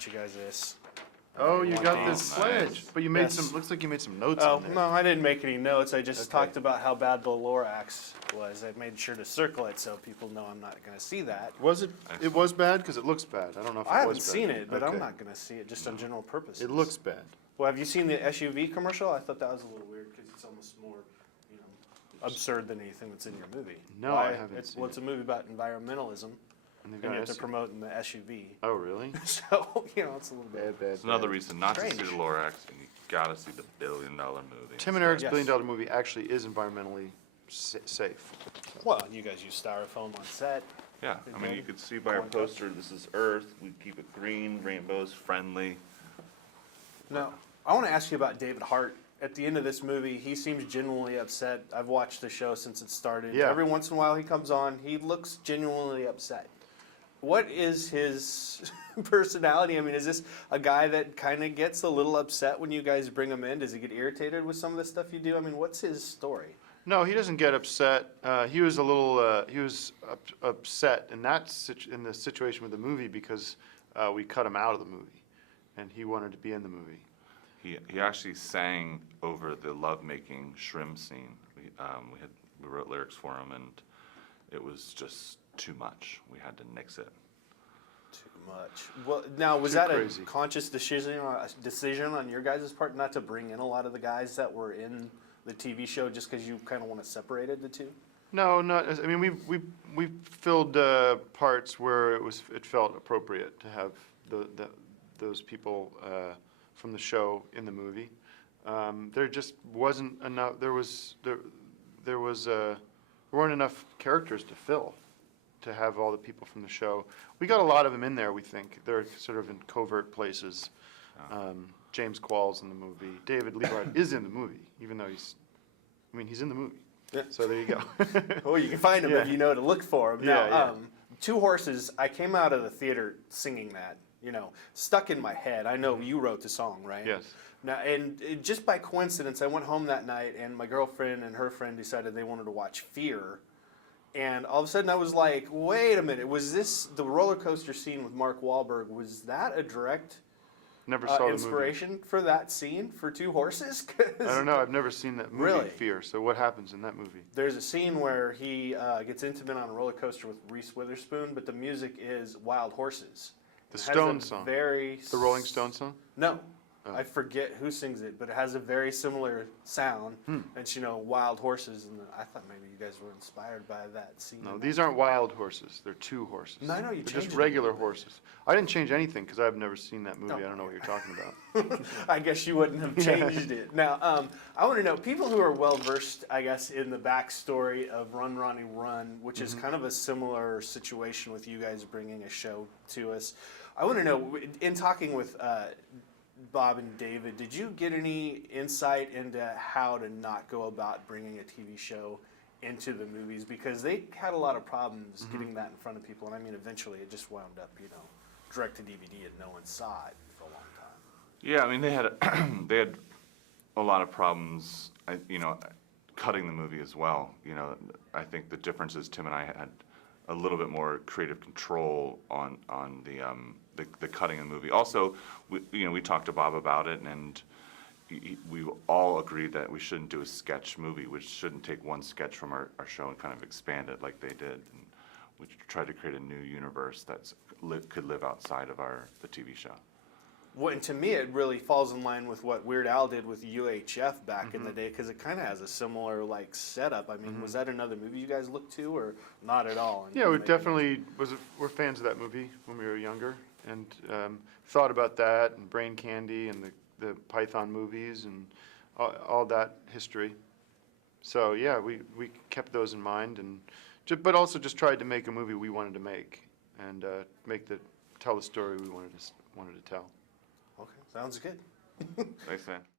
brought you guys this. Oh, you got Nice. this pledge, but you made Yes. some. Looks like you made some notes Oh, on there. no, I didn't make any notes. I just Okay. talked about how bad the Lorax was. I made sure to circle it so people know I'm not going to see that. Was it? It was bad because it looks bad. I don't know if it I was haven't bad. seen it, but Okay. I'm not going to see it just on general purposes. It looks bad. Well, have you seen the SUV commercial? I thought that was a little weird because it's almost more, absurd than anything that's in your movie. No, I haven't seen It's a movie about environmentalism, And they've and you got have to promote in the SUV. Oh, really? So, it's a little bit. Bad. It's another reason not to see Strange. the Lorax, and you gotta see the $1 billion movie. Tim and Eric's Yes. $1 billion movie actually is environmentally safe. Well, you guys use styrofoam on set. Yeah, I mean, you could see by our poster, this is Earth, we keep it green, rainbows, friendly. Now, I want to ask you about David Hart. At the end of this movie, he seems genuinely upset. I've watched the show since it started. Yeah. Every once in a while he comes on, he looks genuinely upset. What is his personality? I mean, is this a guy that kind of gets a little upset when you guys bring him in? Does he get irritated with some of the stuff you do? I mean, what's his story? No, he doesn't get upset. He was a little. He was upset in in the situation with the movie because we cut him out of the movie, and he wanted to be in the movie. He actually sang over the lovemaking shrimp scene. We wrote lyrics for him, and it was just too much. We had to nix it. Too much. Well, now, was Too that crazy. a conscious decision on your guys' part not to bring in a lot of the guys that were in the TV show just because you kind of want to separate the two? No, not. I mean, we filled parts where it felt appropriate to have those people from the show in the movie. There just wasn't enough. There weren't enough characters to fill to have all the people from the show. We got a lot of them in there. We think they're sort of in covert places. James Quall's in the movie. David Leibart is in the movie, even though he's in the movie. Yeah. So there you go. Oh, you can find him if Yeah. you know to look for him. Yeah, Now, yeah. Two Horses, I came out of the theater singing that, stuck in my head. I know you wrote the song, right? Yes. Now, just by coincidence, I went home that night, and my girlfriend and her friend decided they wanted to watch Fear. And all of a sudden, I was like, wait a minute, was this the roller coaster scene with Mark Wahlberg? Was that a direct Never saw the movie. inspiration for that scene for Two Horses? 'Cause I don't know. I've never seen that movie, Really? Fear. So what happens in that movie? there's a scene where he gets intimate on a roller coaster with Reese Witherspoon, but the music is Wild Horses. The It has a Stones song. Very The Rolling Stones song? No. Oh. I forget who sings it, but it has a very similar sound. And it's, Wild Horses. And I thought maybe you guys were inspired by that scene. No, these aren't wild horses. They're two horses. No, I know, you They're changed just it. regular horses. I didn't change anything because I've never seen that movie. I don't know what you're talking about. I guess you wouldn't have changed it. Now, I want to know, people who are well-versed, I guess, in the backstory of Run, Ronnie, Run, which is kind of a similar situation with you guys bringing a show to us. I want to know, in talking with Bob and David, did you get any insight into how to not go about bringing a TV show into the movies? Because they had a lot of problems getting that in front of people, and I mean, eventually it just wound up, direct to DVD, and no one saw it for a long time. Yeah, I mean, they had a lot of problems, cutting the movie as well. I think the difference is Tim and I had a little bit more creative control on the cutting of the movie. Also, we talked to Bob about it, and we all agreed that we shouldn't do a sketch movie. We shouldn't take one sketch from our show and kind of expand it like they did. And we tried to create a new universe that could live outside of the TV show. Well, and to me, it really falls in line with what Weird Al did with UHF back in the day, because it kind of has a similar setup. I mean, was that another movie you guys looked to, or not at all? Yeah, we definitely we're fans of that movie when we were younger, and thought about that and Brain Candy and the Python movies and all that history. So yeah, we kept those in mind, and but also just tried to make a movie we wanted to make, and tell the story we wanted to tell. Okay, sounds good. Thanks, man.